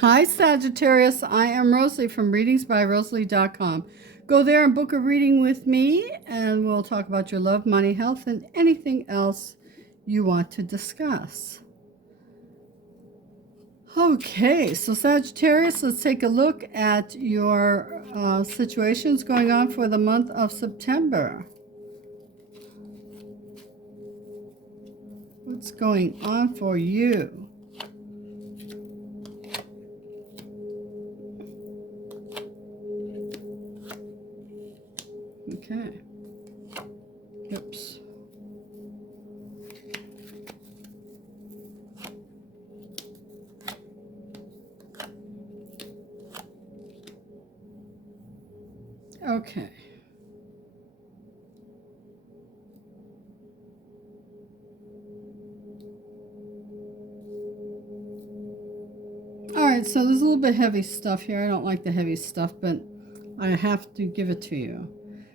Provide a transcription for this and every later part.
Hi, Sagittarius. I am Rosalie from readingsbyrosalie.com. Go there and book a reading with me, and we'll talk about your love, money, health, and anything else you want to discuss. Okay, so Sagittarius, let's take a look at your situations going on for the month of September. What's going on for you? Okay. Oops. Okay. All right, so there's a little bit heavy stuff here. I don't like the heavy stuff, but I have to give it to you.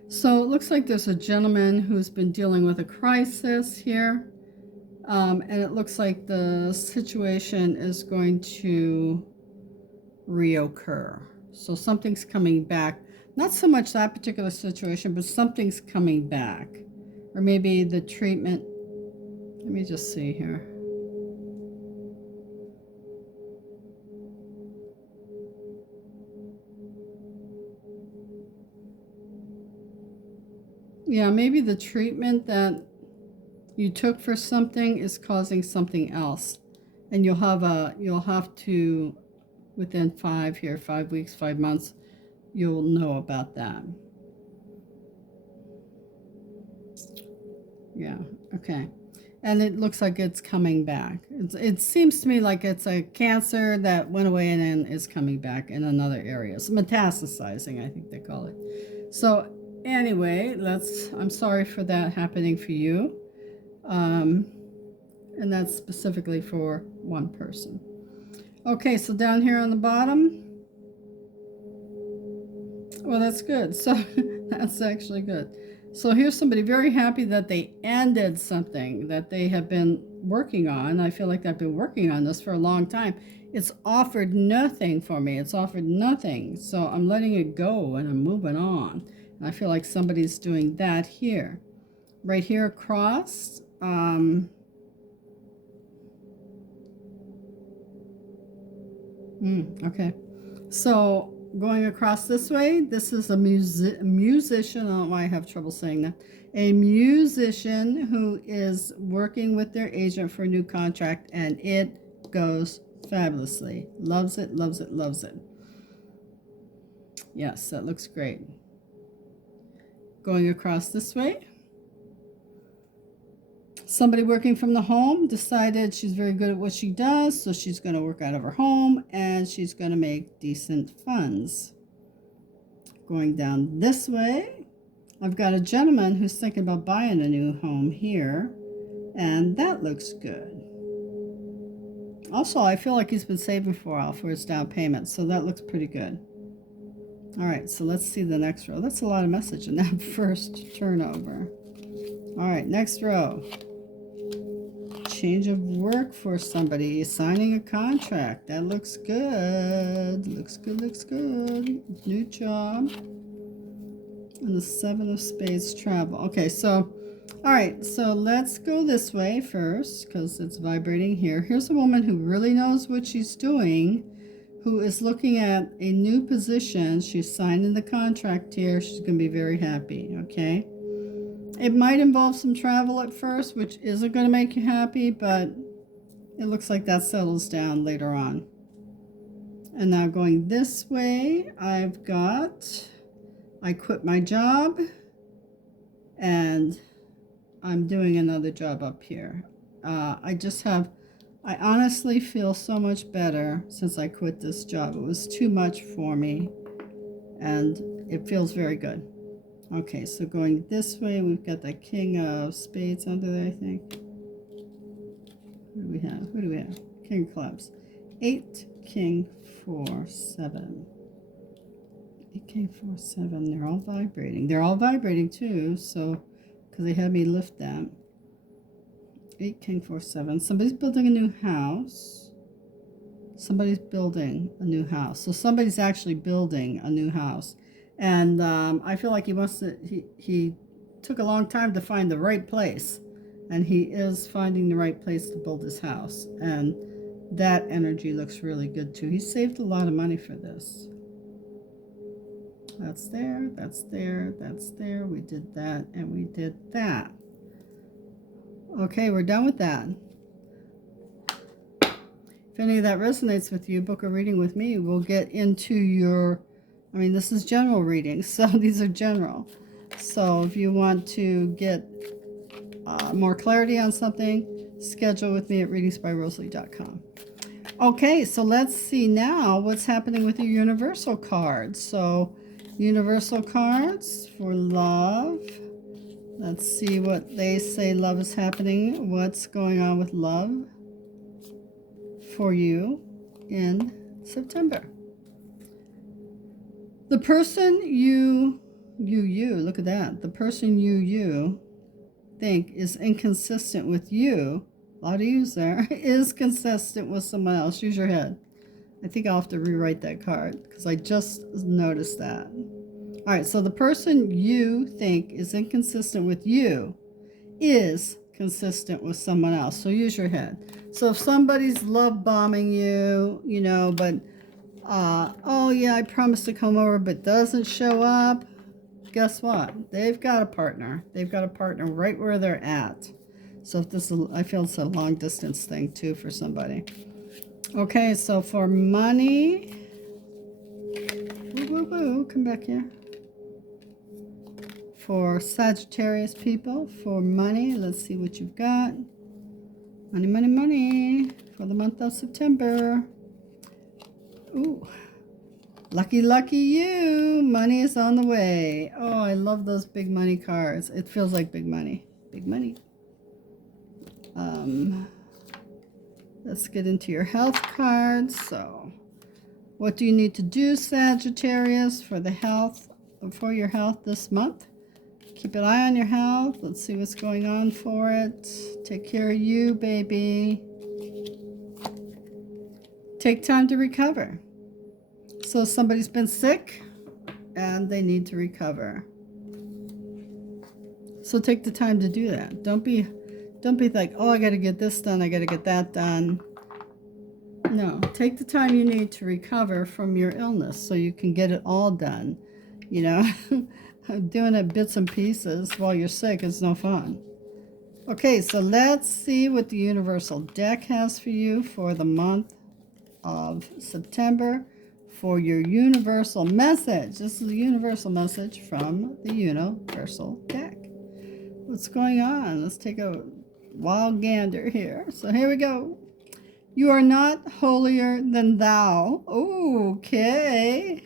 So it looks like there's a gentleman who's been dealing with a crisis here. And it looks like the situation is going to reoccur. So something's coming back. Not so much that particular situation, but something's coming back. Or maybe the treatment. Let me just see here. Yeah, maybe the treatment that you took for something is causing something else. And you'll have to, within 5 weeks, 5 months, you'll know about that. Yeah, okay. And it looks like it's coming back. It seems to me like it's a cancer that went away and then is coming back in another area. It's metastasizing, I think they call it. So anyway, I'm sorry for that happening for you. And that's specifically for one person. Okay, so down here on the bottom, well, that's good. So that's actually good. So here's somebody very happy that they ended something that they have been working on. I feel like I've been working on this for a long time. It's offered nothing for me. It's offered nothing. So I'm letting it go and I'm moving on. And I feel like somebody's doing that here. Right here across, okay. So going across this way, this is a musician. I don't know why I have trouble saying that. A musician who is working with their agent for a new contract, and it goes fabulously. Loves it, loves it, loves it. Yes, that looks great. Going across this way. Somebody working from the home decided she's very good at what she does, so she's going to work out of her home and she's going to make decent funds. Going down this way, I've got a gentleman who's thinking about buying a new home here, and that looks good. Also, I feel like he's been saving for a while for his down payment, so that looks pretty good. All right, so let's see the next row. That's a lot of message in that first turnover. All right, next row. Change of work for somebody, signing a contract. That looks good. Looks good, looks good. New job. And the 7 of Spades, travel. Okay, so, all right, so let's go this way first because it's vibrating here. Here's a woman who really knows what she's doing, who is looking at a new position. She's signing the contract here. She's going to be very happy, okay? It might involve some travel at first, which isn't going to make you happy, but it looks like that settles down later on. And now going this way, I quit my job and I'm doing another job up here. I honestly feel so much better since I quit this job. It was too much for me and it feels very good. Okay, so going this way, we've got the King of Spades under there, I think. Who do we have? Who do we have? King of Clubs. 8, King, 4, 7. 8, King, 4, 7. They're all vibrating. They're all vibrating too, so, because they had me lift them. 8, King, 4, 7. Somebody's building a new house. Somebody's building a new house. So somebody's actually building a new house. And I feel like he took a long time to find the right place. And he is finding the right place to build his house. And that energy looks really good too. He saved a lot of money for this. That's there, that's there, that's there. We did that and we did that. Okay, we're done with that. If any of that resonates with you, book a reading with me. We'll get into your, this is general readings, so these are general. So if you want to get more clarity on something, schedule with me at readingsbyrosalie.com. Okay, so let's see now what's happening with your universal cards. So universal cards for love. Let's see what they say love is happening. What's going on with love for you in September? The person you, look at that. The person you think is inconsistent with you, a lot of yous there, is consistent with someone else. Use your head. I think I'll have to rewrite that card because I just noticed that. All right, so the person you think is inconsistent with you is consistent with someone else. So use your head. So if somebody's love bombing you, but oh yeah, I promised to come over but doesn't show up, guess what? They've got a partner. They've got a partner right where they're at. So if this is, I feel it's a long distance thing too for somebody. Okay, so for money, come back here. For Sagittarius people, for money, let's see what you've got. Money, money, money for the month of September. Ooh, lucky, lucky you. Money is on the way. Oh, I love those big money cards. It feels like big money. Big money. Let's get into your health cards. So, what do you need to do, Sagittarius, for your health this month? Keep an eye on your health. Let's see what's going on for it. Take care of you, baby. Take time to recover. So somebody's been sick and they need to recover. So take the time to do that. Don't be like, oh, I got to get this done. I got to get that done. No, take the time you need to recover from your illness so you can get it all done. Doing it bits and pieces while you're sick is no fun. Okay, so let's see what the universal deck has for you for the month of September for your universal message. This is a universal message from the universal deck. What's going on? Let's take a wild gander here. So here we go. You are not holier than thou. Okay.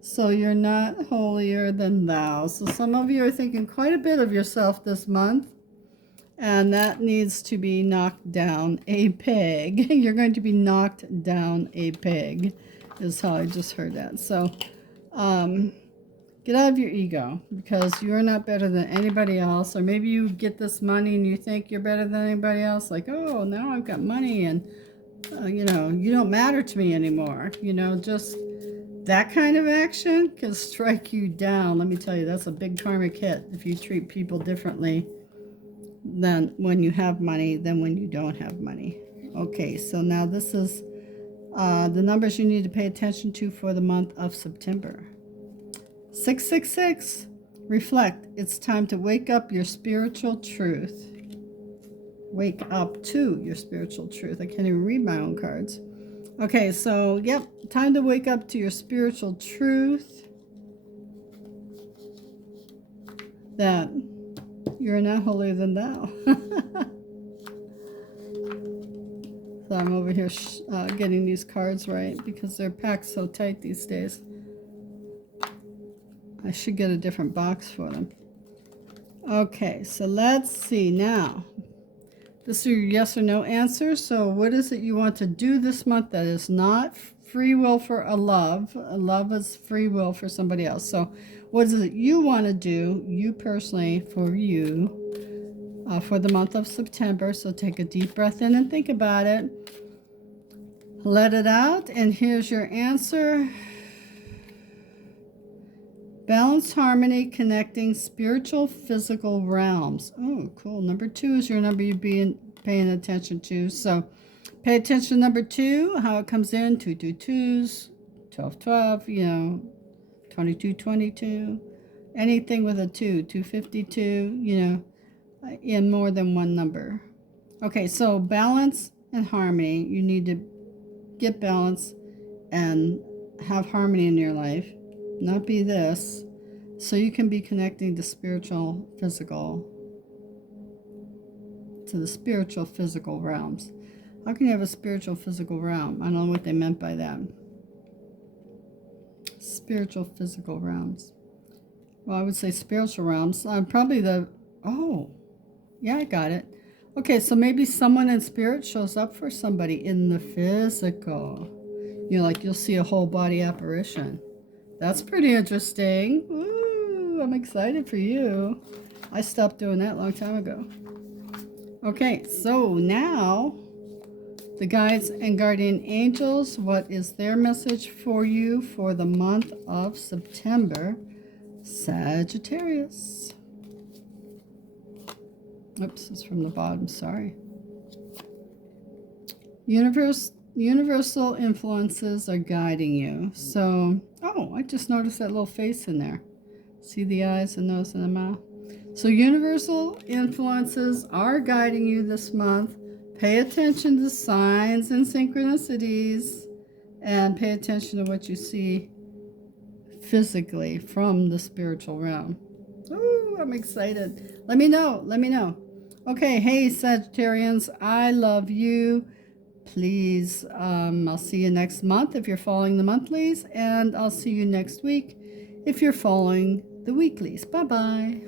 So you're not holier than thou. So some of you are thinking quite a bit of yourself this month. And that needs to be knocked down a peg. You're going to be knocked down a peg, is how I just heard that. So get out of your ego, because you're not better than anybody else. Or maybe you get this money and you think you're better than anybody else. Like, oh, now I've got money and, you don't matter to me anymore. Just that kind of action can strike you down. Let me tell you, that's a big karmic hit if you treat people differently than when you have money than when you don't have money. Okay, so now this is the numbers you need to pay attention to for the month of September. 666. Reflect. It's time to wake up your spiritual truth. Wake up to your spiritual truth. I can't even read my own cards. Okay, so, yep, time to wake up to your spiritual truth that you're not holier than thou. So I'm over here getting these cards right because they're packed so tight these days. I should get a different box for them. Okay, so let's see now. This is your yes or no answer. So what is it you want to do this month that is not free will for a love? A love is free will for somebody else. So what is it you want to do, you personally, for you, for the month of September? So take a deep breath in and think about it. Let it out, and here's your answer. Balance, harmony, connecting spiritual, physical realms. Oh, cool. Number 2 is your number you've been paying attention to. So pay attention to number 2, how it comes in, 222s, 1212, 2222, anything with a 2, 252, in more than one number. Okay, so balance and harmony. You need to get balance and have harmony in your life. Not be this. So you can be connecting to spiritual, physical, to the spiritual, physical realms. How can you have a spiritual, physical realm? I don't know what they meant by that. Spiritual, physical realms. Well, I would say spiritual realms. Probably yeah, I got it. Okay, so maybe someone in spirit shows up for somebody in the physical. You'll see a whole body apparition. That's pretty interesting. Ooh, I'm excited for you. I stopped doing that a long time ago. Okay, so now the guides and guardian angels, what is their message for you for the month of September? Sagittarius. Oops, it's from the bottom, sorry. Universal influences are guiding you. So, I just noticed that little face in there. See the eyes and nose and the mouth? So universal influences are guiding you this month. Pay attention to signs and synchronicities, and pay attention to what you see physically from the spiritual realm. Ooh, I'm excited. Let me know. Okay, hey Sagittarians, I love you. Please, I'll see you next month if you're following the monthlies, and I'll see you next week if you're following the weeklies. Bye-bye.